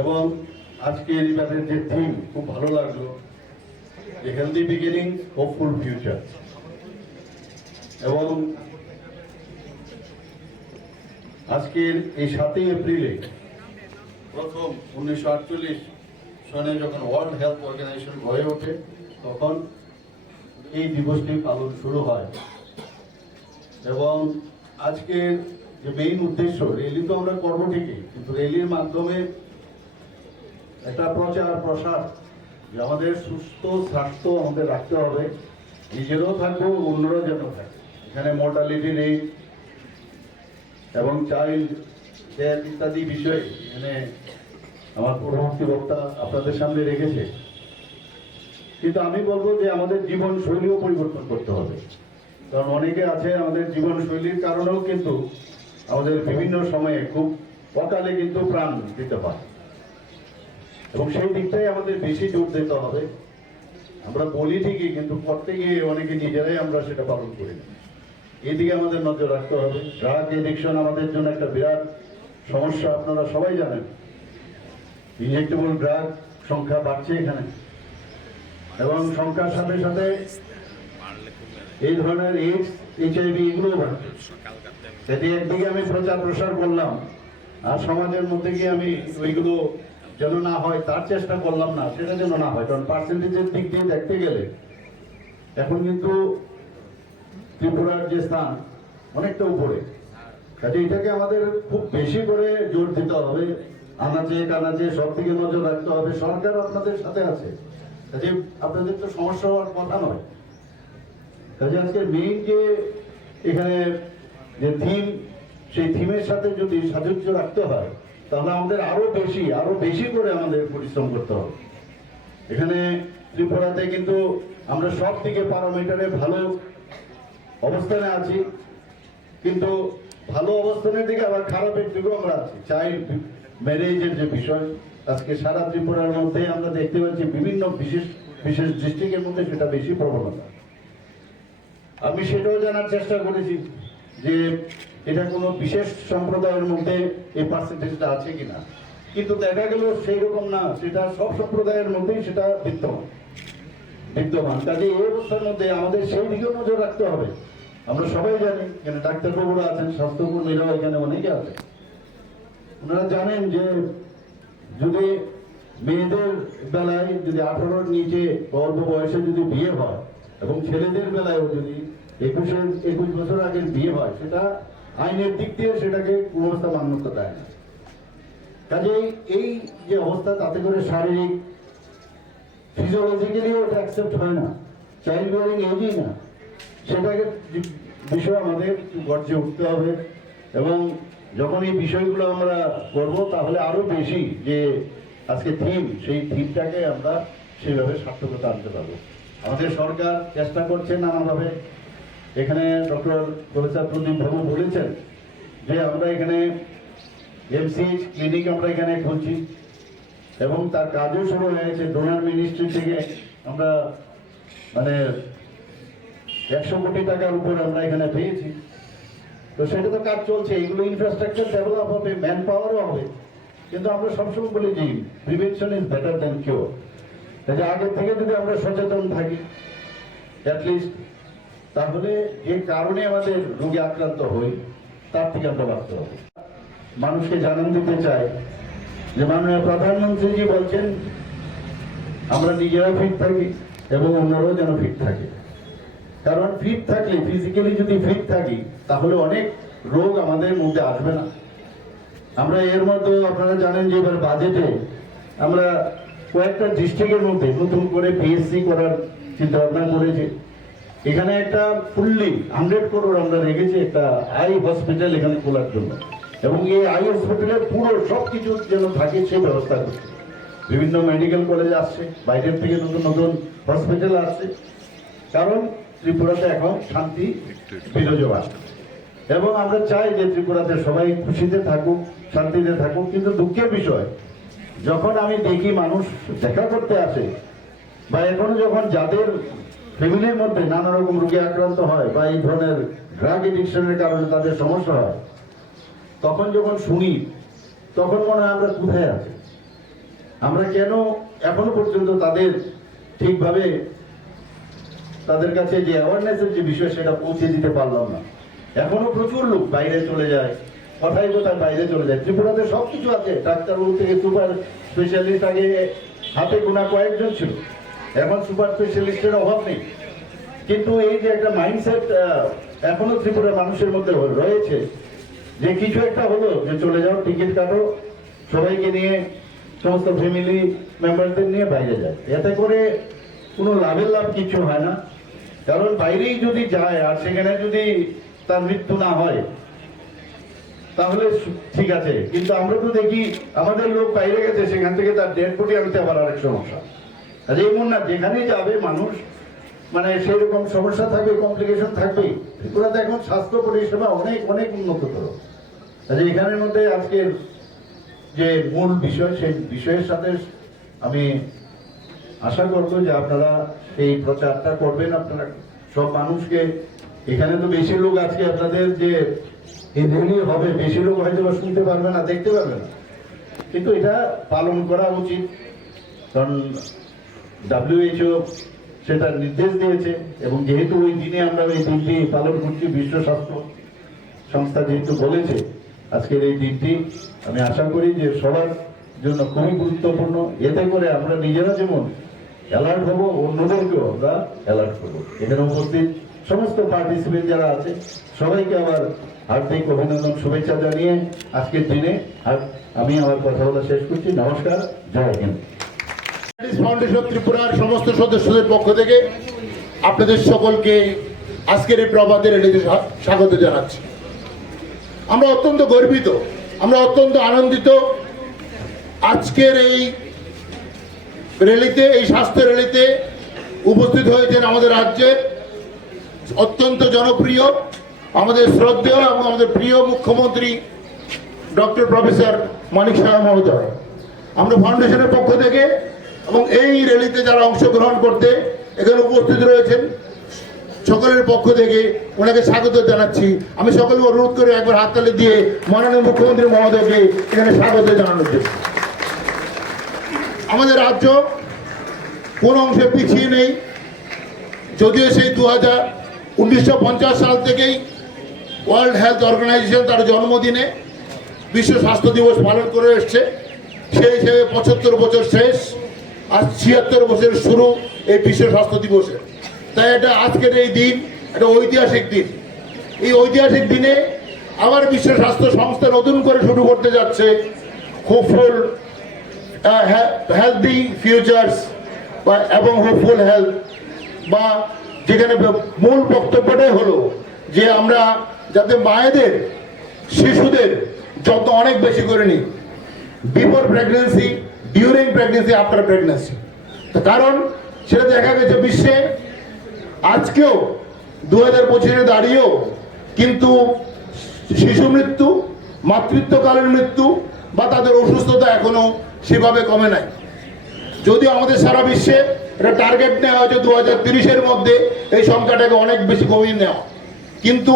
এবং আজকে এলিবাদের যে থিম খুব ভালো লাগল। যে হেলদি বিগিনিং হোপফুল ফিউচার এবং আজকের এই সাতই এপ্রিলে, প্রথম উনিশশো আটচল্লিশ সনে যখন ওয়ার্ল্ড হেলথ অর্গানাইজেশন গড়ে ওঠে, তখন এই দিবসটি পালন শুরু হয়। এবং আজকের যে মেইন উদ্দেশ্য রেলি তো আমরা করব ঠিকই, কিন্তু রেলির মাধ্যমে একটা প্রচার প্রসার যে আমাদের সুস্থ, স্বাস্থ্য আমাদের রাখতে হবে। নিজেরও থাকব অন্যরাও যেন থাকে। এখানে মোর্টালিটি রেট এবং চাইল্ড ডেথ ইত্যাদি বিষয় এখানে আমার পূর্ববর্তী বক্তা আপনাদের সামনে রেখেছে। কিন্তু আমি বলব যে আমাদের জীবন শৈলীও পরিবর্তন করতে হবে। কারণ অনেকে আছে আমাদের জীবন শৈলীর কারণেও কিন্তু আমাদের বিভিন্ন সময়ে খুব অকালে কিন্তু প্রাণ দিতে পারে এবং সেই দিকটাই আমাদের বেশি জোর দিতে হবে। আমরা বলি ঠিকই, কিন্তু করতে গিয়ে অনেকে নিজেরাই আমরা সেটা পালন করি এদিকে আমাদের নজর রাখতে হবে। ড্রাগ এডিকশন আমাদের জন্য একটা বিরাট সমস্যা, আপনারা সবাই জানেন। ইনজেক্টেবল ড্রাগ সংখ্যা বাড়ছে এখানে। এবং সংখ্যার সাথে সাথে এই ধরনের এইডস এইচআইভি এগুলো বাড়ছে। একদিকে আমি প্রচার প্রসার করলাম, আর সমাজের মধ্যে গিয়ে আমি ওইগুলো যেন না হয়, তার চেষ্টা করলাম না, সেটা যেন না হয়, কারণ পার্সেন্টেজের দিক দিয়ে দেখতে গেলে এখন কিন্তু ত্রিপুরার যে স্থান, অনেকটা উপরে। কাজে এটাকে আমাদের খুব বেশি করে জোর দিতে হবে। আনাচে কানাচে সব দিকে নজর রাখতে হবে, সরকার আপনাদের সাথে আছে। কাজে আপনাদের তো সমস্যা হওয়ার কথা নয়। কাজে আজকে মেইন যে এখানে যে থিম সেই থিমের সাথে যদি সাযুজ্য রাখতে হয় তাহলে আমাদের আরও বেশি আরও বেশি করে আমাদের পরিশ্রম করতে হবে। এখানে ত্রিপুরাতে কিন্তু আমরা সব দিকে প্যারামিটারে ভালো অবস্থানে আছি, কিন্তু ভালো অবস্থানের দিকে আবার খারাপের দিকেও আমরা আছি। চাইল্ড ম্যারেজের যে বিষয়, আজকে সারা ত্রিপুরার মধ্যে আমরা দেখতে পাচ্ছি বিভিন্ন বিশেষ বিশেষ ডিস্ট্রিক্টের মধ্যে সেটা বেশি প্রবণতা। আমি সেটাও জানার চেষ্টা করেছি যে এটা কোনো বিশেষ সম্প্রদায়ের মধ্যে এই পার্সেন্টেজটা আছে কিনা। কিন্তু দেখা গেল সেই রকম না, সেটা সব সম্প্রদায়ের মধ্যেই সেটা বিদ্যমান। বিদ্যমান। কাজে এই অবস্থার মধ্যে আমাদের সেই দিকেও নজর রাখতে হবে। আমরা সবাই জানি, এখানে ডাক্তারবাবুরা আছেন স্বাস্থ্যকর্মীরাও এখানে অনেকে আছে। ওনারা জানেন যে যদি মেয়েদের বেলায় যদি আঠারোর নিচে অল্প বয়সে যদি বিয়ে হয় এবং ছেলেদের বেলায়ও যদি একুশের, একুশ বছর আগের বিয়ে হয়, সেটা আইনের দিক দিয়ে সেটাকে কোনো অবস্থা মান্যতা দেয় না। কাজেই এই যে অবস্থা, তাতে করে শারীরিক ফিজিওলজিক্যালিও এটা অ্যাকসেপ্ট হয় না। চাইল্ড বিয়ারিং এজই না। সেটাকে বিষয় আমাদের গর্জে উঠতে হবে এবং যখন এই বিষয়গুলো আমরা করব, তাহলে আরও বেশি যে আজকে থিম সেই থিমটাকে আমরা সেইভাবে সার্থকতা আনতে পারব। আমাদের সরকার চেষ্টা করছে নানাভাবে এখানে ডক্টর প্রফেসর প্রদীপ বাবু বলেছেন যে আমরা এখানে এমসিএইচ ক্লিনিক আমরা এখানে খুলছি এবং তার কাজও শুরু হয়েছে। ডোনার মিনিস্ট্রি থেকে আমরা মানে একশো কোটি টাকার উপর আমরা এখানে পেয়েছি। তো সেটা তো কাজ চলছে। এগুলো ইনফ্রাস্ট্রাকচার ডেভেলপ হবে ম্যান পাওয়ারও হবে। কিন্তু আমরা সবসময় বলি যে prevention is better than cure কাজে আগের থেকে যদি আমরা সচেতন থাকি অ্যাটলিস্ট তাহলে যে কারণে আমাদের রোগে আক্রান্ত হই, তার থেকে আমরা বাঁচতে হবে মানুষকে জানান দিতে চাই যে মাননীয় প্রধানমন্ত্রীজি বলছেন, আমরা নিজেরা ফিট থাকি এবং অন্যরাও যেন ফিট থাকে। কারণ ফিট থাকলে ফিজিক্যালি যদি ফিট থাকি, তাহলে অনেক রোগ আমাদের মধ্যে আসবে না। আমরা এর মধ্যে আপনারা জানেন যে এবার বাজেটে আমরা কয়েকটা ডিস্ট্রিক্টের মধ্যে নতুন করে পিএসসি করার চিন্তা ভাবনা করেছি। এখানে একটা ফুললি হান্ড্রেড করোড় আমরা রেখেছি একটা আই হসপিটাল এখানে খোলার জন্য। এবং এই আই হসপিটালের পুরো সব কিছু যেন থাকে সেই ব্যবস্থা করছে। বিভিন্ন মেডিকেল কলেজ আসছে, বাইরের থেকে নতুন নতুন হসপিটাল আসছে। কারণ ত্রিপুরাতে এখন শান্তি, বিরাজমান। এবং আমরা চাই যে ত্রিপুরাতে সবাই খুশিতে থাকুক, শান্তিতে থাকুক। কিন্তু দুঃখের বিষয়, যখন আমি দেখি মানুষ দেখা করতে আসে, বা এখনও যখন যাদের ফ্যামিলির মধ্যে নানা রকম রোগে আক্রান্ত হয় বা এই ধরনের ড্রাগ এডিকশনের কারণে তাদের সমস্যা হয়, তখন যখন শুনি, তখন মনে হয় আমরা কোথায় আছি? আমরা কেন এখনও পর্যন্ত তাদের ঠিকভাবে তাদের কাছে যে অ্যাওয়ারনেসের যে বিষয় সেটা পৌঁছে দিতে পারলাম না। এখনও প্রচুর লোক বাইরে চলে যায়, কথায় কোথায় বাইরে চলে যায়। ত্রিপুরাতে সব কিছু আছে, ডাক্তারবাবু থেকে সুপার স্পেশালিস্ট আগে হাতে গোনা কয়েকজন ছিল। এখন সুপার স্পেশালিস্টের অভাব নেই। কিন্তু এই যে একটা মাইন্ডসেট এখনও ত্রিপুরার মানুষের মধ্যে রয়েছে, যে কিছু একটা হলো, যে চলে যাও, টিকিট কাটো, সবাইকে নিয়ে, সমস্ত ফ্যামিলি মেম্বারদের নিয়ে বাইরে যায় এতে করে কোনো লাভের লাভ কিছু হয় না। কারণ বাইরেই যদি যায়, আর সেখানে যদি তার মৃত্যু না হয়, তাহলে ঠিক আছে। কিন্তু আমরা তো দেখি, আমাদের লোক বাইরে গেছে, সেখান থেকে তার ডেড বডি আনতে আবার আরেক সমস্যা। আর এমন না, যেখানেই যাবে মানুষ মানে সেই রকম সমস্যা থাকবে কমপ্লিকেশন থাকবেই ত্রিপুরাতে এখন স্বাস্থ্য পরিষেবা অনেক অনেক উন্নততর। কাজে এখানের মধ্যে আজকের যে মূল বিষয়, সেই বিষয়ের সাথে আমি আশা করব যে আপনারা সেই প্রচারটা করবেন। আপনারা সব মানুষকে, এখানে তো বেশি লোক আজকে আপনাদের যে এই হবে, বেশি লোক হয়তো বা শুনতে পারবে না, দেখতে পারবে না। কিন্তু এটা পালন করা উচিত। কারণ ডাব্লিউএইচও সেটা নির্দেশ দিয়েছে এবং যেহেতু ওই দিনে আমরা এই দিনটি পালন করছি, বিশ্ব স্বাস্থ্য সংস্থা যেহেতু বলেছে, আজকের এই দিনটি আমি আশা করি যে সবার জন্য খুবই গুরুত্বপূর্ণ। এতে করে আমরা নিজেরা যেমন অ্যালার্ট হব, অন্যদেরকেও আমরা অ্যালার্ট করব। এখানে উপস্থিত সমস্ত পার্টিসিপেন্ট যারা আছে, সবাইকে আবার হার্দিক অভিনন্দন শুভেচ্ছা জানিয়ে আজকের দিনে আর আমি আমার কথা বলা শেষ করছি। নমস্কার, জয় হিন্দ। ফাউন্ডেশন ত্রিপুরার সমস্ত সদস্যদের পক্ষ থেকে আপনাদের সকলকে আজকের এই প্রবাদের রেলিতে স্বাগত জানাচ্ছি। আমরা অত্যন্ত গর্বিত, আমরা অত্যন্ত আনন্দিত আজকের এই রেলিতে এই স্বাস্থ্য রেলিতে উপস্থিত হয়েছেন আমাদের রাজ্যের অত্যন্ত জনপ্রিয়, আমাদের শ্রদ্ধেয় এবং আমাদের প্রিয় মুখ্যমন্ত্রী ডক্টর প্রফেসর মানিক সাহা মহোদয়। আমরা ফাউন্ডেশনের পক্ষ থেকে এবং এই র্যালিতে যারা অংশগ্রহণ করতে এখানে উপস্থিত রয়েছেন, সকলের পক্ষ থেকে ওনাকে স্বাগত জানাচ্ছি। আমি সকলকে অনুরোধ করে একবার হাততালি দিয়ে মাননীয় মুখ্যমন্ত্রী মহোদয়কে এখানে স্বাগত জানানোর জন্য। আমাদের রাজ্য কোন অংশে পিছিয়ে নেই। যদিও সেই দু হাজার সাল থেকেই ওয়ার্ল্ড হেলথ অর্গানাইজেশন তার জন্মদিনে বিশ্ব স্বাস্থ্য দিবস পালন করে এসছে। সেই হিসেবে পঁচাত্তর বছর শেষ। আর ছিয়াত্তর বছর শুরু এই বিশ্ব স্বাস্থ্য দিবসের তাই এটা আজকের এই দিন একটা ঐতিহাসিক দিন। এই ঐতিহাসিক দিনে আবার বিশ্ব স্বাস্থ্য সংস্থা নতুন করে শুরু করতে যাচ্ছে। হোপফুল হেলদি ফিউচার্স বা, এবং হোপফুল হেলথ বা, যেখানে মূল বক্তব্যটাই হলো যে আমরা যাতে মায়েদের, শিশুদের যত্ন অনেক বেশি করে নিই। Before pregnancy during pregnancy after pregnancy তো কারণ সেটা দেখা গেছে বিশ্বে। আজকেও দু হাজার পঁচিশে দাঁড়িয়েও কিন্তু শিশু মৃত্যু মাতৃত্বকালীন মৃত্যু বা তাদের অসুস্থতা এখনও সেভাবে কমে নাই। যদিও আমাদের সারা বিশ্বে এটা টার্গেট নেওয়া হয়েছে দু হাজার তিরিশের মধ্যে, এই সংখ্যাটাকে অনেক বেশি কমিয়ে নেওয়া। কিন্তু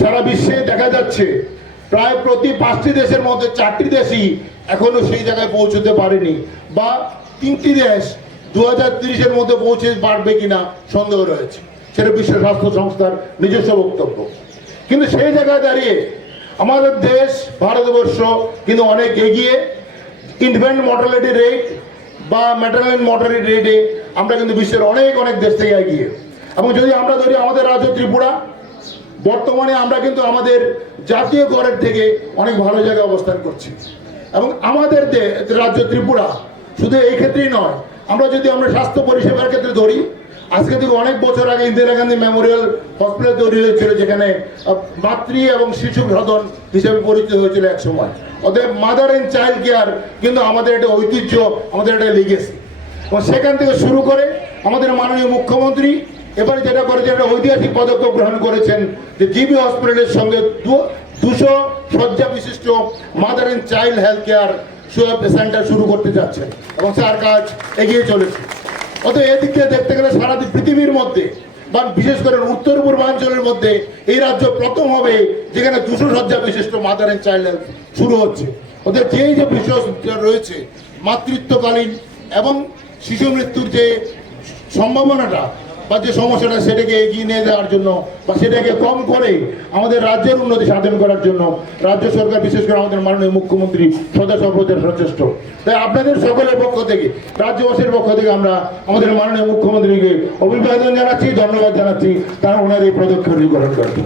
সারা বিশ্বে দেখা যাচ্ছে, প্রায় প্রতি পাঁচটি দেশের মধ্যে চারটি দেশই এখনও সেই জায়গায় পৌঁছতে পারেনি। বা তিনটি দেশ দু হাজার তিরিশের মধ্যে পৌঁছে পারবে কিনা সন্দেহ রয়েছে। সেটা বিশ্ব স্বাস্থ্য সংস্থার নিজস্ব বক্তব্য। কিন্তু সেই জায়গায় দাঁড়িয়ে আমাদের দেশ, ভারতবর্ষ কিন্তু অনেক এগিয়ে। ইনফ্যান্ট মর্টালিটি রেট বা ম্যাটারনাল মর্টালিটি রেটে আমরা কিন্তু বিশ্বের অনেক অনেক দেশ থেকে এগিয়ে। এবং যদি আমরা ধরি আমাদের রাজ্য ত্রিপুরা, বর্তমানে আমরা কিন্তু আমাদের জাতীয় গড়ের থেকে অনেক ভালো জায়গায় অবস্থান করছি। এবং আমাদের রাজ্য ত্রিপুরা শুধু এই ক্ষেত্রেই নয়, আমরা যদি আমরা স্বাস্থ্য পরিষেবার ক্ষেত্রে ধরি, আজকে থেকে অনেক বছর আগে ইন্দিরা গান্ধী মেমোরিয়াল হসপিটাল তৈরি হয়েছিল, যেখানে মাতৃ এবং শিশু ঘ্রদন হিসেবে পরিচিত হয়েছিল এক সময়। অতএব মাদার এন্ড চাইল্ড কেয়ার কিন্তু আমাদের একটা ঐতিহ্য, আমাদের একটা লিগেসি এবং সেখান থেকে শুরু করে আমাদের মাননীয় মুখ্যমন্ত্রী এবারে যেটা করেছেন, একটা ঐতিহাসিক পদক্ষেপ গ্রহণ করেছেন যে জিবি হসপিটালের সঙ্গে দুশো শয্যা বিশিষ্ট mother and child health care centre শুরু করতে যাচ্ছেন এবং তার কাজ এগিয়ে চলেছে। অতএব এদিক থেকে দেখতে গেলে সারা পৃথিবীর মধ্যে বা বিশেষ করে উত্তর পূর্বাঞ্চলের মধ্যে এই রাজ্য প্রথম হবে যেখানে দুশো শয্যা বিশিষ্ট মাদার এন্ড চাইল্ড হেলথ শুরু হচ্ছে। ওদের যেই যে বিষয় রয়েছে, মাতৃত্বকালীন এবং শিশু মৃত্যুর যে সম্ভাবনাটা বা যে সমস্যাটা সেটাকে এগিয়ে নিয়ে যাওয়ার জন্য বা সেটাকে কম করে আমাদের রাজ্যের উন্নতি সাধন করার জন্য রাজ্য সরকার, বিশেষ করে আমাদের মাননীয় মুখ্যমন্ত্রী সদা সর্বদের সচেষ্ট। তাই আপনাদের সকলের পক্ষ থেকে, রাজ্যবাসীর পক্ষ থেকে আমরা আমাদের মাননীয় মুখ্যমন্ত্রীকে অভিবাদন জানাচ্ছি, ধন্যবাদ জানাচ্ছি। তারা ওনার এই পদক্ষেপ গ্রহণ করেন